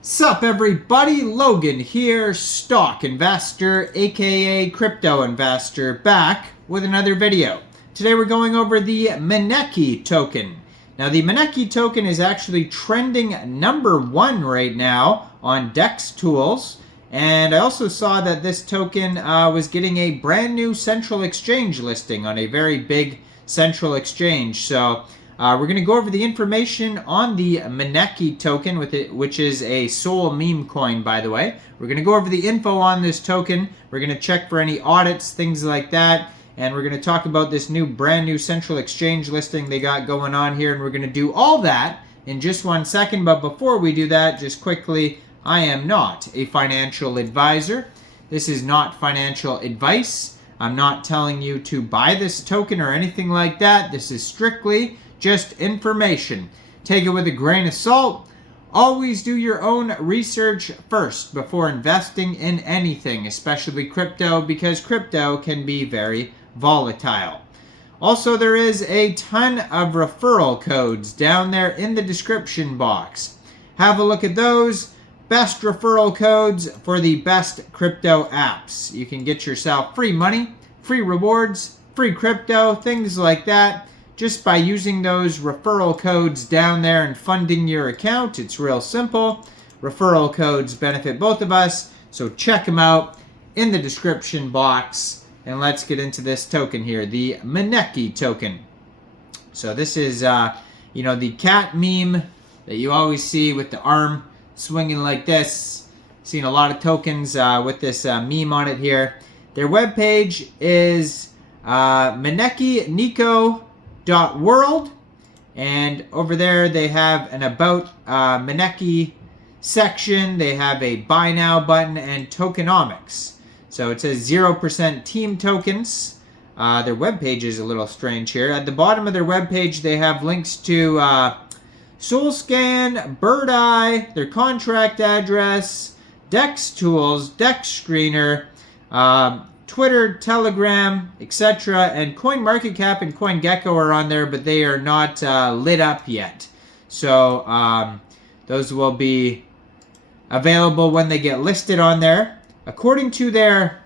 Sup everybody, Logan here, stock investor aka crypto investor, back with another video. Today we're going over the Maneki token. Now the Maneki token is actually trending #1 right now on DEX tools, and I also saw that this token was getting a brand new central exchange listing on a very big central exchange. So we're going to go over the information on the Maneki token, which is a Sol meme coin, by the way. We're going to go over the info on this token. We're going to check for any audits, things like that. And we're going to talk about this brand new central exchange listing they got going on here. And we're going to do all that in just 1 second. But before we do that, just quickly, I am not a financial advisor. This is not financial advice. I'm not telling you to buy this token or anything like that. This is strictly just information. Take it with a grain of salt. Always do your own research first before investing in anything, especially crypto, because crypto can be very volatile. Also, there is a ton of referral codes down there in the description box. Have a look at those. Best referral codes for the best crypto apps. You can get yourself free money, free rewards, free crypto, things like that, just by using those referral codes down there and funding your account. It's real simple. Referral codes benefit both of us, so check them out in the description box. And let's get into this token here, the Maneki token. So this is, the cat meme that you always see with the arm swinging like this. Seen a lot of tokens with this meme on it here. Their webpage is Neko.world, and over there they have an about Maneki section. They have a buy now button and tokenomics. So it says 0% team tokens. Their webpage is a little strange here. At the bottom of their webpage they have links to Solscan, Birdeye, their contract address, DEX tools, DEX screener, Twitter, Telegram, etc. And CoinMarketCap and CoinGecko are on there, but they are not lit up yet. So those will be available when they get listed on there. According to their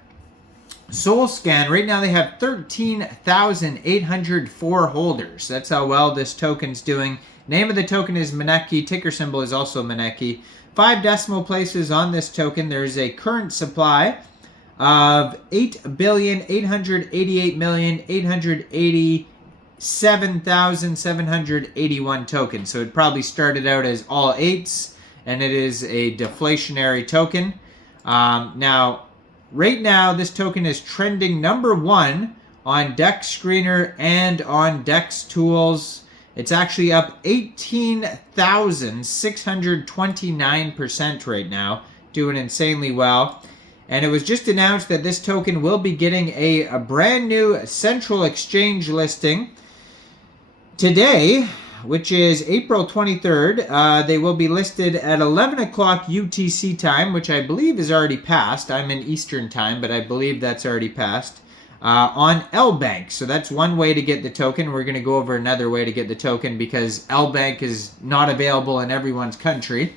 Solscan, right now they have 13,804 holders. That's how well this token's doing. Name of the token is Maneki. Ticker symbol is also Maneki. 5 decimal places on this token. There's a current supply of 8,888,887,781 tokens. So it probably started out as all 8s, and it is a deflationary token. Now, right now, this token is trending #1 on DEX Screener and on DEX Tools. It's actually up 18,629% right now, doing insanely well. And it was just announced that this token will be getting a brand new central exchange listing today, which is April 23rd. They will be listed at 11 o'clock UTC time, which I believe is already passed. I'm in Eastern time, but I believe that's already passed, on Lbank. So that's one way to get the token. We're going to go over another way to get the token because Lbank is not available in everyone's country.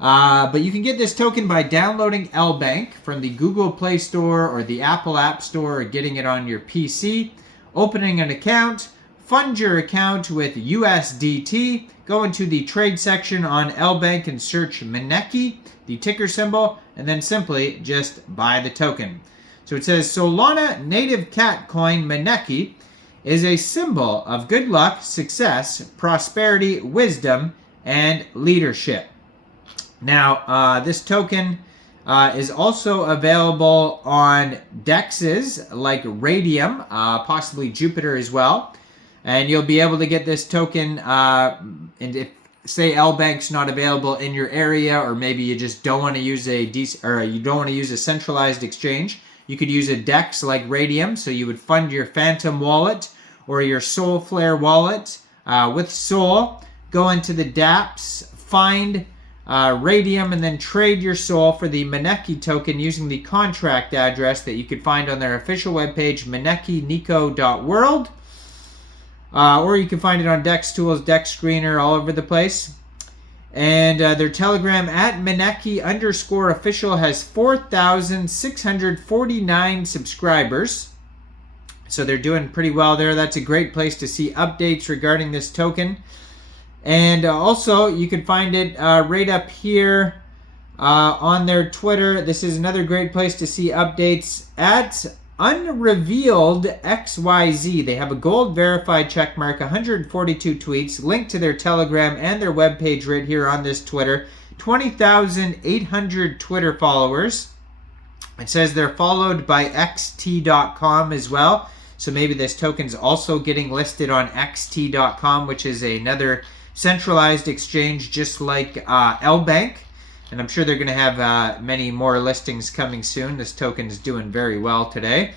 But you can get this token by downloading Lbank from the Google Play Store or the Apple App Store, or getting it on your PC, opening an account, fund your account with USDT, go into the trade section on Lbank and search Maneki, the ticker symbol, and then simply just buy the token. So it says Solana native cat coin Maneki is a symbol of good luck, success, prosperity, wisdom, and leadership. Now, this token is also available on DEXs like Raydium, possibly Jupiter as well. And you'll be able to get this token, and if, say, Lbank's not available in your area, or maybe you just don't want to use a centralized exchange, you could use a DEX like Raydium. So you would fund your Phantom wallet or your Solflare wallet with Sol, go into the dApps, find Raydium, and then trade your Sol for the Maneki token using the contract address that you could find on their official webpage, Neko.world. Or you can find it on DEX Tools, DEX Screener, all over the place. And their Telegram at Maneki_official has 4,649 subscribers. So they're doing pretty well there. That's a great place to see updates regarding this token. And also, you can find it right up here on their Twitter. This is another great place to see updates at Unrevealed XYZ. They have a gold verified checkmark, 142 tweets, linked to their Telegram and their webpage right here on this Twitter. 20,800 Twitter followers. It says they're followed by xt.com as well. So maybe this token's also getting listed on xt.com, which is another centralized exchange just like Lbank. And I'm sure they're going to have many more listings coming soon. This token is doing very well today.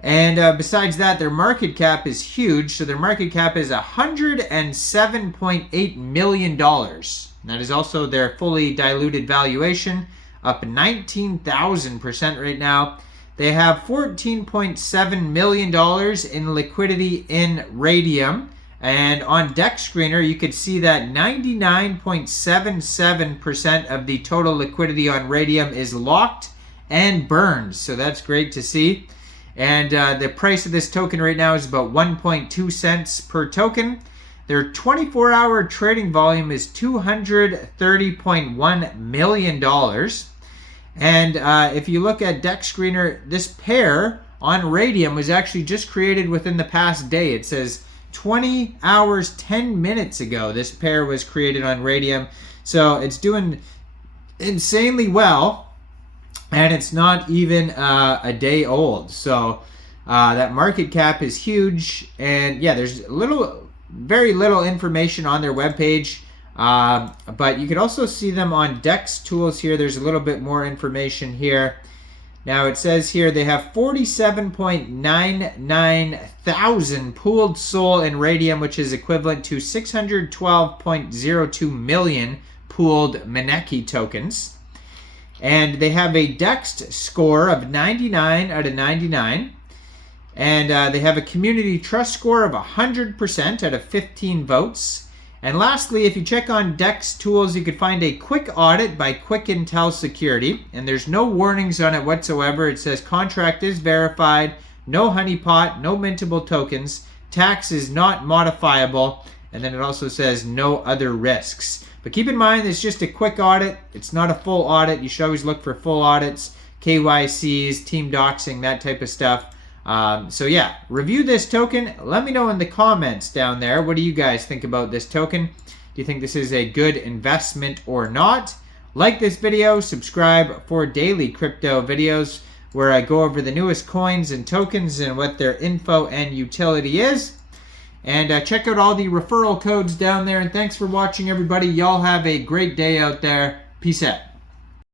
And besides that, their market cap is huge. So their market cap is $107.8 million. That is also their fully diluted valuation, up 19,000% right now. They have $14.7 million in liquidity in Raydium. And on Dex Screener, you could see that 99.77% of the total liquidity on Raydium is locked and burned. So that's great to see. And the price of this token right now is about 1.2 cents per token. Their 24-hour trading volume is $230.1 million. And if you look at Dex Screener, this pair on Raydium was actually just created within the past day. It says 20 hours, 10 minutes ago, this pair was created on Raydium. So it's doing insanely well, and it's not even a day old. So that market cap is huge. And yeah, there's very little information on their webpage. But you could also see them on Dex Tools here. There's a little bit more information here. Now it says here they have 47.99 thousand pooled SOL in Raydium, which is equivalent to 612.02 million pooled Maneki tokens. And they have a Dex score of 99 out of 99. And they have a community trust score of 100% out of 15 votes. And lastly, if you check on Dex Tools, you could find a quick audit by Quick Intel Security, and there's no warnings on it whatsoever. It says contract is verified, no honeypot, no mintable tokens, tax is not modifiable, and then it also says no other risks. But keep in mind, it's just a quick audit. It's not a full audit. You should always look for full audits, KYCs, team doxing, that type of stuff. So yeah, review this token. Let me know in the comments down there. What do you guys think about this token? Do you think this is a good investment or not? Like this video, subscribe for daily crypto videos where I go over the newest coins and tokens and what their info and utility is. And check out all the referral codes down there. And thanks for watching, everybody. Y'all have a great day out there. Peace out.